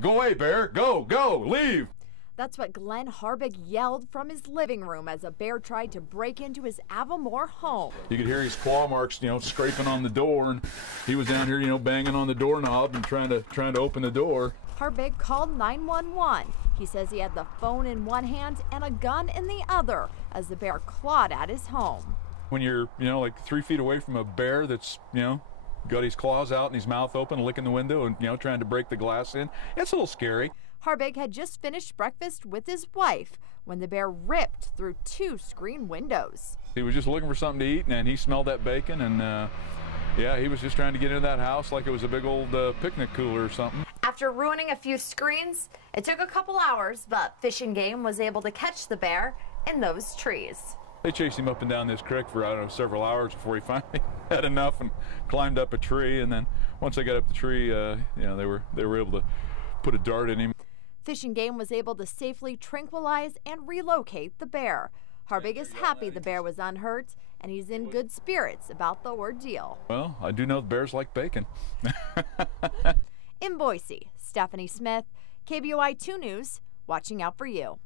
Go away, bear. Go, go, leave. That's what Glenn Harbig yelled from his living room as a bear tried to break into his Avamore home. You could hear his claw marks, scraping on the door, and he was down here, banging on the doorknob and trying to open the door. Harbig called 911. He says he had the phone in one hand and a gun in the other as the bear clawed at his home. When you're, like 3 feet away from a bear that's, got his claws out and his mouth open, licking the window and, trying to break the glass in, it's a little scary. Harbig had just finished breakfast with his wife when the bear ripped through 2 screen windows. He was just looking for something to eat, and he smelled that bacon, and yeah, he was just trying to get into that house like it was a big old picnic cooler or something. After ruining a few screens, it took a couple hours, but Fish and Game was able to catch the bear in those trees. They chased him up and down this creek for, I don't know, several hours before he finally had enough and climbed up a tree. And then once they got up the tree, they were able to put a dart in him. Fish and Game was able to safely tranquilize and relocate the bear. Harbig is happy the bear was unhurt, and he's in good spirits about the ordeal. Well, I do know the bears like bacon. In Boise, Stephanie Smith, KBOI 2 News, watching out for you.